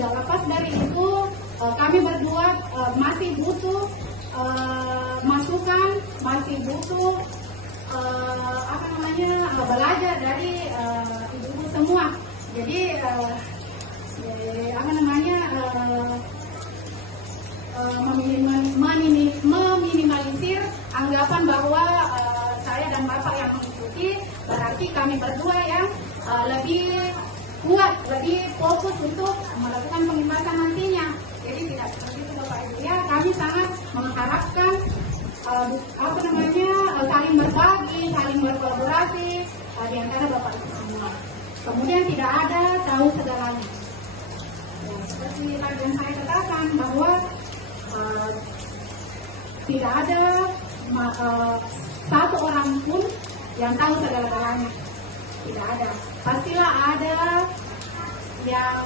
tidak lepas dari itu, kami berdua masih butuh masukan, masih butuh belajar dari ibu-ibu semua. Jadi meminimalisir anggapan bahwa saya dan Bapak yang mengikuti berarti kami berdua yang lebih kuat, lebih fokus untuk melakukan pembebasan nantinya. Jadi tidak seperti itu Bapak Ibu ya. Kami sangat mengharapkan saling berbagi, saling berkolaborasi di antara Bapak Ibu semua. Kemudian tidak ada tahu segalanya. Ya, seperti tadi yang saya katakan bahwa tidak ada satu orang pun yang tahu segala-galanya. Tidak ada. Pastilah ada yang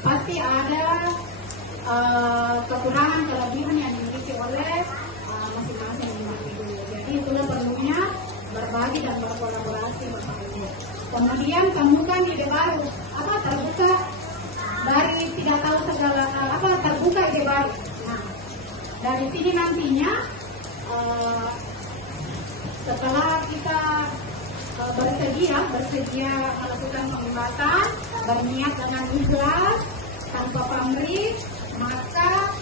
pasti ada kekurangan kelebihan yang dimiliki oleh masing-masing individu. Jadi itulah perlunya berbagi dan berkolaborasi Bapak Ibu. Kemudian temukan ide baru, terbuka dari tidak tahu segala terbuka ide baru. Nah, dari sini nantinya setelah kita bersedia melakukan pembebasan, berniat dengan ikhlas tanpa pamrih, maka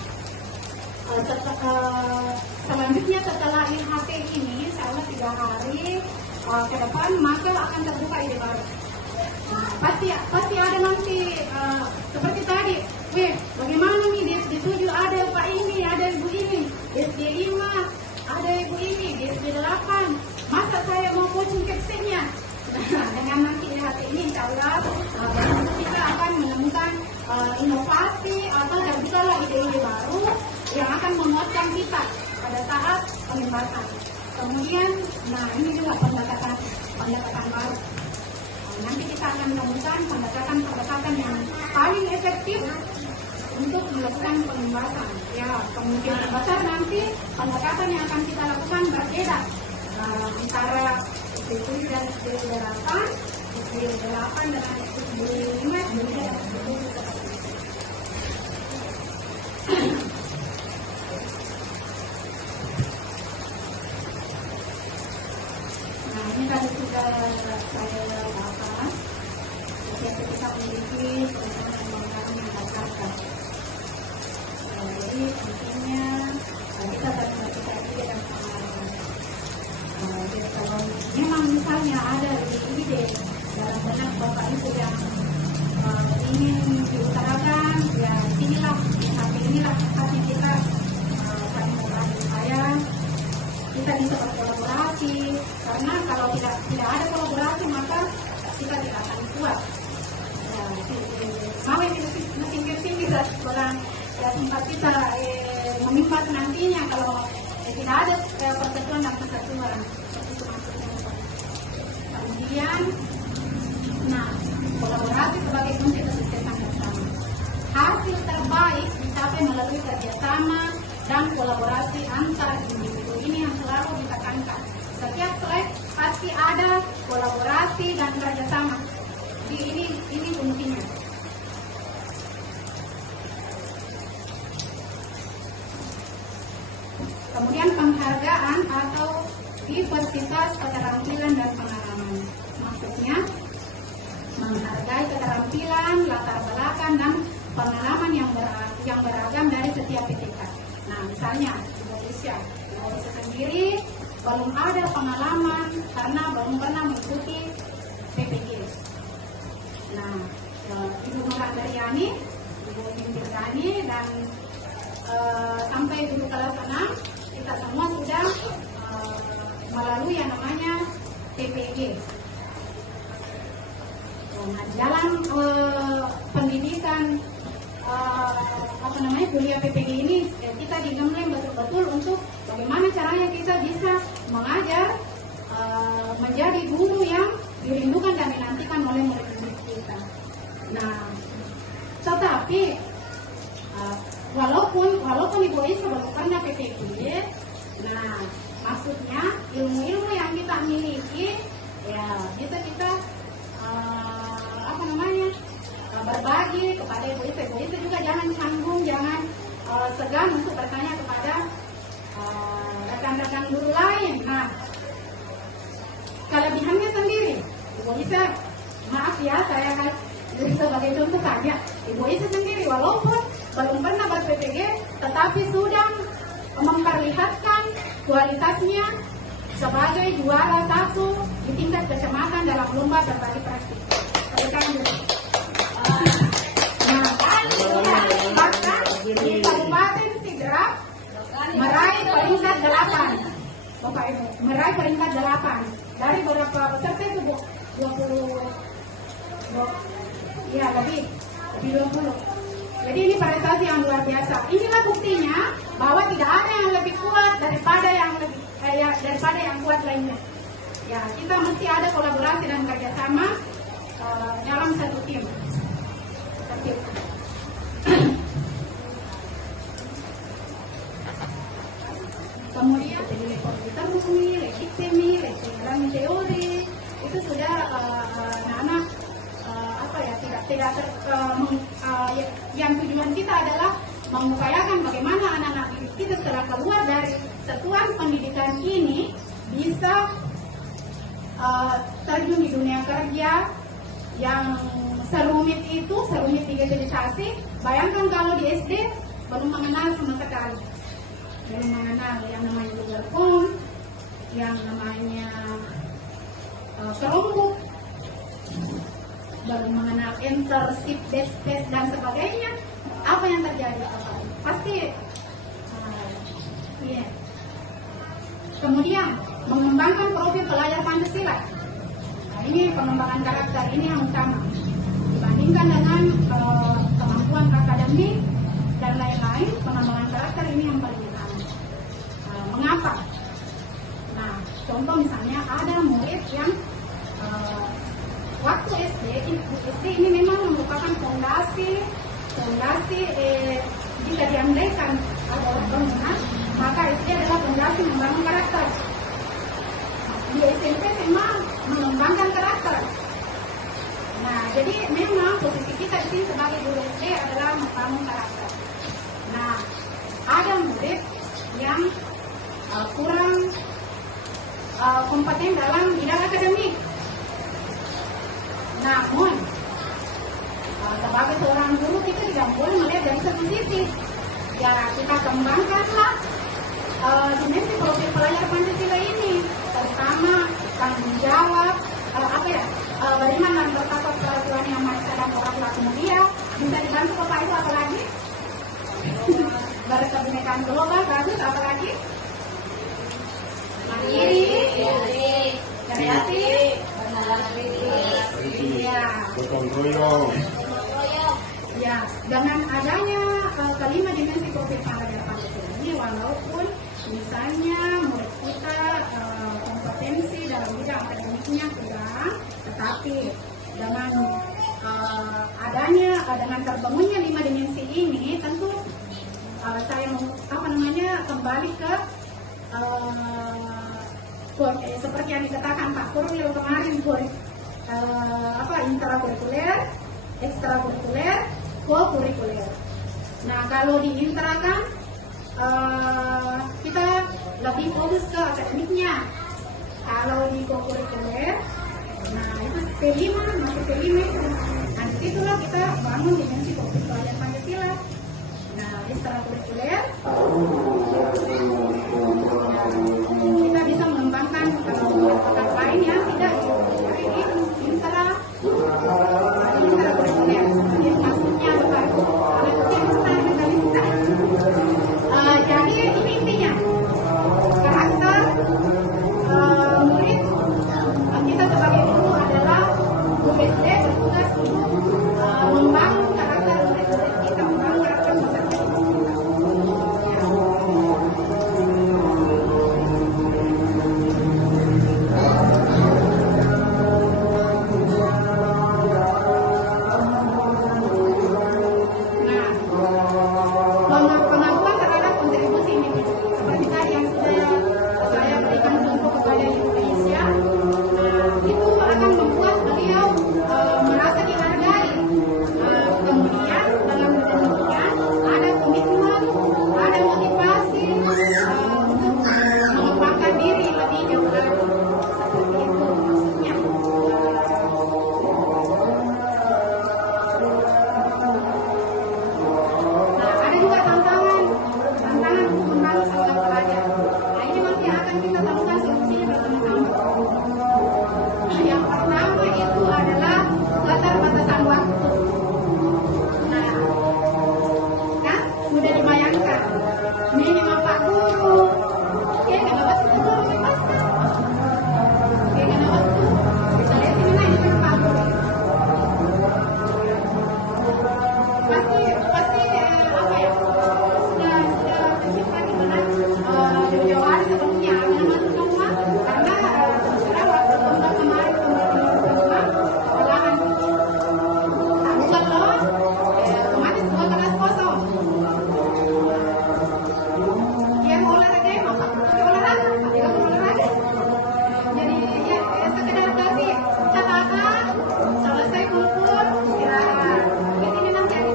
selanjutnya setelah IHT ini, insya Allah 3 hari ke depan, maka akan terbuka ide baru. Nah, pasti ada nanti seperti tadi, bagaimana nih di SD 7 ada Pak ini, ada Ibu ini, di SD 5 ada Ibu ini, di SD 8, masa saya mau coaching captionnya? Nah, dengan nanti IHT ini insya Allah kita akan menemukan inovasi atau terbukalah ide-ide baru yang akan menguatkan kita pada saat pembebasan. Kemudian, ini juga pendekatan baru. Nanti kita akan menemukan pendekatan yang paling efektif untuk melakukan pembebasan. Ya, kemudian besar nanti pendekatan yang akan kita lakukan berbeda antara SD 7 dan SD 8, SD 8 dengan SD 5 berbeda. Nah, ini tadi sudah saya bahas. Jadi kita memiliki pengalaman yang tercatat. Jadi intinya kita berkomunikasi dengan pengalaman. Jadi kalau memang misalnya ada ide dalam benak Bapak Ibu yang ingin diutarakan, ya inilah saatnya kita saling berbagi supaya kita bisa berkolaborasi. Karena kalau tidak ada kolaborasi maka kita tidak akan kuat. Sama yang mesin bisa kurang tempat kita memimpas nantinya kalau tidak ada persatuan dan kesatuan. Itu maksudnya. Kemudian, kolaborasi sebagai kunci kesuksesan bersama. Hasil terbaik dicapai melalui kerjasama dan kolaborasi antar individu. Ini yang selalu ditekankan. Setiap slide pasti ada kolaborasi dan kerjasama. Jadi ini kuncinya. Kemudian penghargaan atau diversitas keterampilan dan pengalaman. Maksudnya menghargai keterampilan, latar belakang dan pengalaman yang beragam dari setiap PTK. Nah, misalnya Indonesia sendiri belum ada pengalaman karena belum pernah mengikuti PPG. Nah, Ibu Nurah Daryani, Ibu Indirgani dan sampai dulu kelas 6 kita semua sudah melalui yang namanya PPG. Nah, dalam pendidikan kuliah PPG ini kita digembleng betul-betul untuk bagaimana caranya kita bisa mengajar menjadi guru yang dirindukan dan dinantikan oleh murid-murid kita. Nah, tetapi walaupun Ibu Isa belum pernah PPG, nah maksudnya ilmu-ilmu yang kita miliki ya bisa kita lagi kepada ibu Isa juga jangan canggung, jangan segan untuk bertanya kepada rekan-rekan guru lain. Nah, kelebihannya sendiri, Ibu Isa, maaf ya saya kasih sebagai contoh saja, Ibu Isa sendiri walaupun belum pernah ber-PPG, tetapi sudah memperlihatkan kualitasnya sebagai juara 1 di tingkat kecamatan dalam lomba berbagi praktik. Nah, bahkan di Kabupaten Sidrap meraih peringkat 8, Bapak Ibu, meraih peringkat 8 dari beberapa peserta itu 20, ya lebih 20. Jadi ini prestasi yang luar biasa. Inilah buktinya bahwa tidak ada yang lebih kuat daripada yang kuat lainnya. Ya, kita mesti ada kolaborasi dan kerjasama dalam satu tim. Kemudian kita mengenai legitimasi, legitimasi teori itu sudah anak-anak yang tujuan kita adalah mengupayakan bagaimana anak-anak kita setelah keluar dari satuan pendidikan ini bisa terjun di dunia kerja yang serumit digitalisasi. Bayangkan kalau di SD belum mengenal sama sekali, belum mengenal yang namanya Google Phone, yang namanya Chromebook, baru mengenal enter, shift, space dan sebagainya. Apa yang terjadi? Pasti iya. Kemudian mengembangkan profil pelajar Pancasila. Nah, ini pengembangan karakter ini yang utama dibandingkan dengan kemampuan akademik dan lain-lain. Pengembangan karakter ini yang paling utama. Mengapa? Nah, contoh misalnya ada murid yang waktu SD ini memang merupakan fondasi jika diandaikan adalah bangunan, maka SD adalah fondasi membangun karakter. Di SMP SMA mengembangkan karakter. Nah, jadi memang posisi kita di sini sebagai guru SD adalah membangun karakter. Nah, ada murid yang kurang kompeten dalam bidang akademik. Namun, sebagai seorang guru kita tidak boleh melihat dari satu sisi. Ya, kita kembangkanlah dimensi profil pelajar Pancasila ini, terutama tanggung jawab, bagaimana bertata peraturan yang maksa dan orang tua mulia, bisa dibantu Bapak Ibu apalagi berkebinekaan global, bagus apalagi mandiri, kreatif, gotong royong. Ya, dengan adanya kelima dimensi profil pelajar Pancasila ini, walaupun misalnya murid kita kompetensi dalam bidang akademiknya kurang, tetapi dengan dengan terbangunnya 5 dimensi ini, tentu saya kembali ke seperti yang dikatakan Pak Kurwil kemarin, intrakurikuler, ekstrakurikuler, co-kurikuler. Nah, kalau di intra kan kita lebih fokus ke akademiknya. Kalau di co-kurikuler, nah itu P5, masih P5 itu. Nah, disitulah kita bangun dimensi profil pelajar Pancasila. Nah, ekstrakurikuler, kita bisa mengembangkan bakat lain yang tidak dipelajari di intrakurikuler. Maksudnya Bapak Ibu, jadi ini intinya karakter murid kita sebagai guru adalah guru SD bertugas untuk membangun karakter murid-murid kita, membangun karakter peserta. pasti apa ya, sudah tercipta di mana jauh-jauh hari sebelumnya menentukan rumah, karena sekarang waktu untuk kemarin rumah lahan bukan loh, otomatis semua kelas kosong. Dia mau olahraga apa? Olahraga, dia mau olahraga. Jadi ya sekedar kasih catatan, selesai kumpul istirahat. Ini nanti akan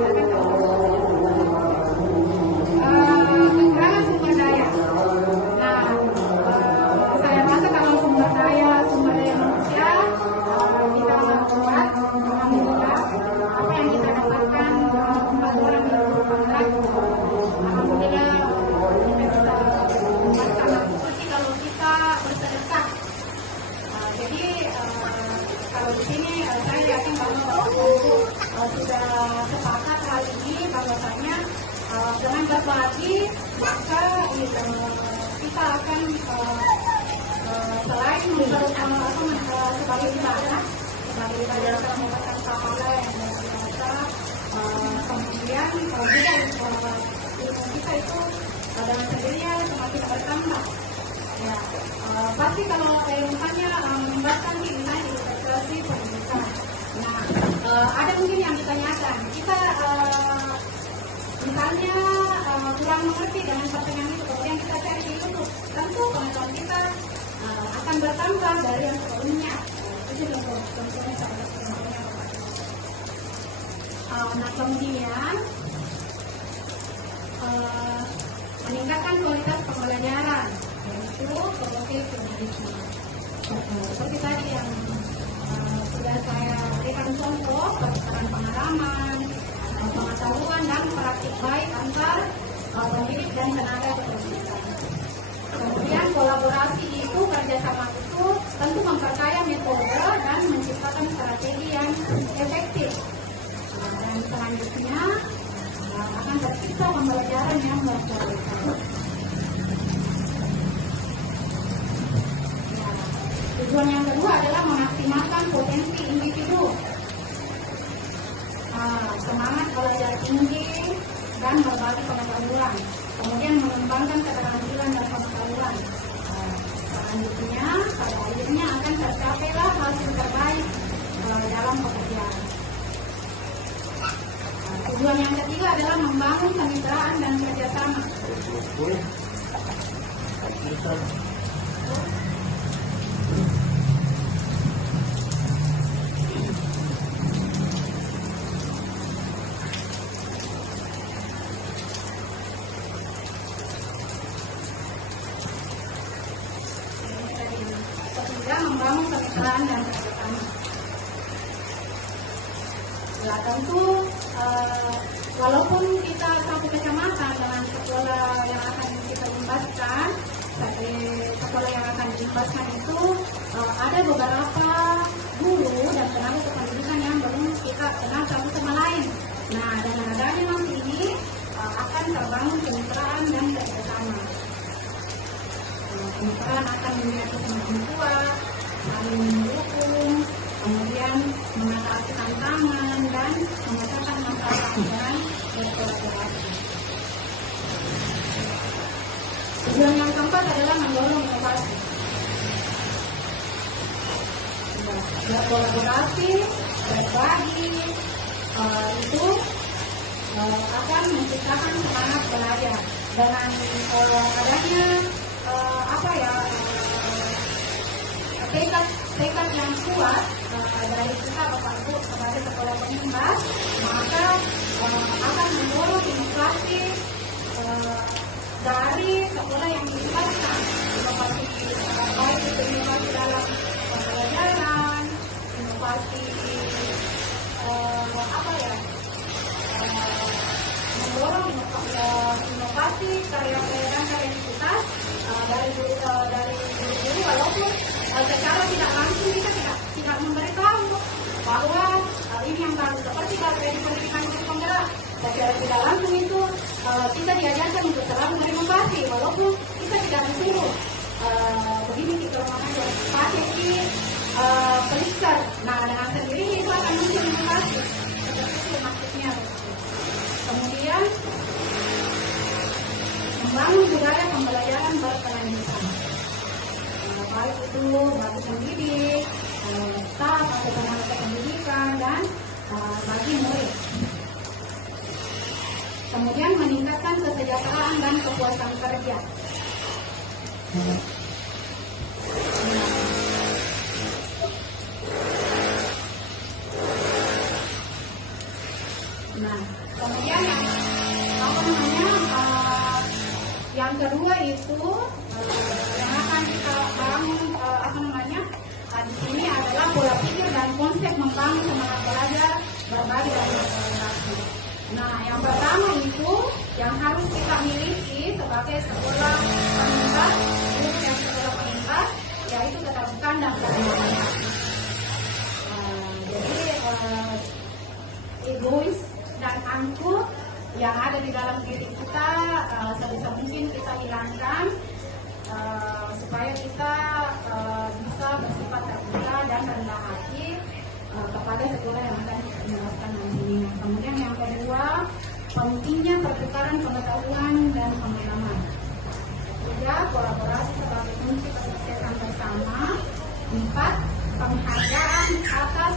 kekurangan sumber daya. Nah, saya rasa kalau sumber daya manusia kita kuat, alhamdulillah. Apa yang kita dapatkan 4 orang di kontrak, alhamdulillah kita bisa melaksanakan seperti kalau kita bersedekah. Jadi kalau di sini saya yakin bahwa Bapak Ibu sudah sepakat hal ini bahwasanya dengan berbagi maka kita akan selain sebagai ibadah akan mendapatkan pahala yang luar biasa. Kemudian juga ilmu kita itu dengan sendirinya semakin bertambah. Ya, pasti kalau ilmunya melibatkan keinginan integrasi pendidikan. Nah, ada mungkin yang ditanyakan, kita misalnya kurang mengerti dengan pertanyaan itu, kemudian kita cari di YouTube, tentu pengetahuan kita akan bertambah dari yang sebelumnya. Itu juga contohnya salah satu contohnya. Nah, kemudian meningkatkan kualitas pembelajaran, yaitu kognitif management. Seperti tadi yang sudah saya berikan contoh, pertukaran pengalaman, pengetahuan dan praktik baik antar pendidik dan tenaga kependidikan. Kemudian kolaborasi itu, kerjasama itu tentu memperkaya metode dan menciptakan strategi yang efektif. Dan selanjutnya akan tercipta pembelajaran yang berkualitas. Tujuan yang kedua adalah memaksimalkan potensi individu, semangat belajar tinggi dan berbagi pengetahuan, kemudian mengembangkan keterampilan dan pengetahuan. Selanjutnya pada akhirnya akan tercapailah hasil terbaik dalam pekerjaan. Tujuan yang ketiga adalah membangun kemitraan dan kerjasama. Membangun kemitraan dan kerjasama. Ya tentu walaupun kita satu kecamatan dengan sekolah yang akan kita limbaskan, sekolah yang akan diimbaskan itu ada beberapa guru dan tenaga kependidikan yang belum kita kenal satu sama lain. Nah, dengan adanya nanti ini akan terbangun kemitraan dan kerjasama. Kemitraan akan menjadi semakin kuat, saling mendukung, kemudian mengatasi tantangan dan memecahkan masalah dengan berkolaborasi. Tujuan yang keempat adalah mendorong inovasi. Berkolaborasi, berbagi, itu akan menciptakan semangat belajar dengan adanya tekad yang kuat dari kita Bapak Ibu sebagai sekolah pengimbas, maka akan mendorong inovasi dari sekolah yang diimbaskan. Inovasi baik itu inovasi dalam pembelajaran, inovasi mendorong inovasi karya-karya dan kreativitas dari guru-guru, walaupun secara tidak langsung kita tidak memberitahu bahwa ini yang baru, seperti kalau di pendidikan guru penggerak secara tidak langsung itu kita diajarkan untuk selalu berinovasi, walaupun kita tidak disuruh begini kita menggunakan pakai di pelister. Nah, dengan sendirinya itu akan muncul inovasi. Seperti itu maksudnya. membangun budaya pembelajaran berkelanjutan. Baik itu bagi pendidik, staf atau tenaga pendidikan, dan bagi murid. Kemudian meningkatkan kesejahteraan dan kepuasan kerja. Nah, kemudian yang kedua itu yang akan kita bangun di sini adalah pola pikir dan konsep membangun semangat belajar, berbagi dan berkolaborasi. Nah, yang pertama itu yang harus kita miliki sebagai sekolah penintas, guru dan sekolah penintas, yaitu keterbukaan dan kerjasama. Jadi egois dan angkuh yang ada di dalam diri kita sebisa mungkin kita hilangkan supaya kita bisa bersifat terbuka dan rendah hati kepada sekolah yang akan dijelaskan nanti ini. Kemudian yang kedua, pentingnya pertukaran pengetahuan dan pengalaman. Tiga, kolaborasi sebagai kunci kesuksesan bersama. 4, penghargaan atas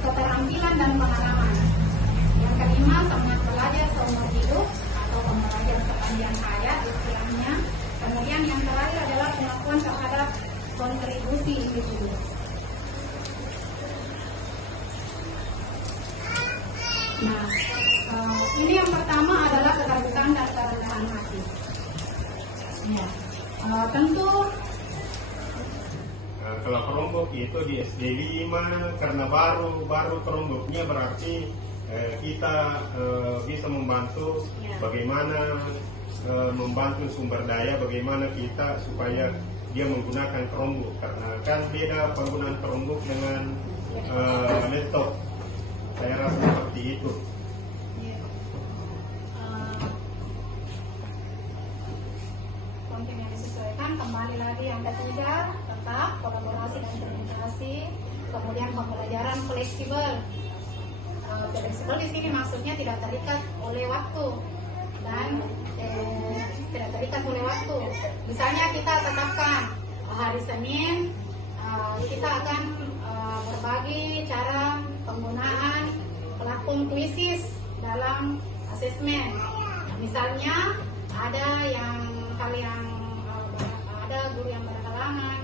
keterampilan dan pengalaman. Yang kelima, semangat belajar seumur hidup atau pembelajaran sepanjang hayat istilahnya. Kemudian yang terakhir adalah pengakuan terhadap kontribusi individu. Nah, ini yang pertama adalah keterbukaan dan kerendahan hati. Ya. Tentu kalau kerombok itu di SD 5 karena baru keromboknya berarti kita bisa membantu bagaimana membantu sumber daya, bagaimana kita supaya dia menggunakan kerombok, karena kan beda penggunaan kerombok dengan laptop. Saya rasa seperti itu. Konten yang disesuaikan, kembali lagi yang ketiga, tetap kolaborasi dan komunikasi. Kemudian pembelajaran fleksibel. Fleksibel di sini maksudnya tidak terikat oleh waktu dan tidak terikat oleh waktu. Misalnya kita tetapkan hari Senin kita akan berbagi cara penggunaan platform kuisis dalam asesmen. Misalnya ada ada guru yang berhalangan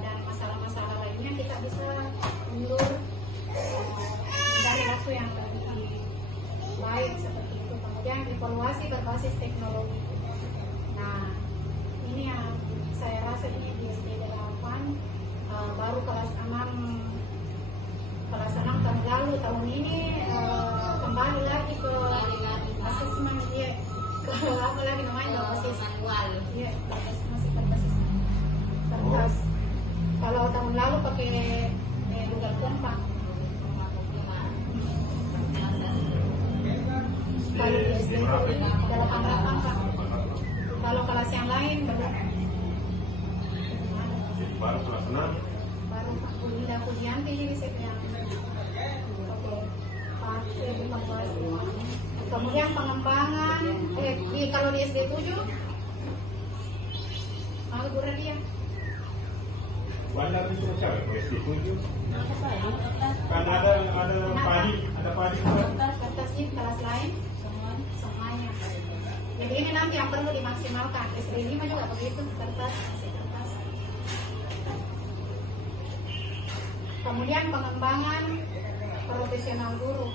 dan masalah-masalah lainnya, kita bisa mundur dari waktu yang lebih baik seperti itu. Kemudian evaluasi berbasis teknologi. Nah, ini yang saya rasa ini di SD 8 baru kelas 6 tahun lalu, tahun ini kembali lagi ke asesmen dia ke apa lagi namanya berbasis manual. Iya, masih berbasis kertas. Kalau tahun lalu pakai Google Form, Pak. Kalau di SD 8 Pak. Kalau kelas yang lain baru kelas 6. Baru Pak Kulianti jadi saya yang kemudian pengembangan kalau di SD 7 guru dia Bandar itu siapa? SD 7. Kan ada padi kertasnya kelas lain semuanya. Jadi ini nanti yang perlu dimaksimalkan. SD 5 juga begitu, kertas. Kemudian pengembangan profesional guru.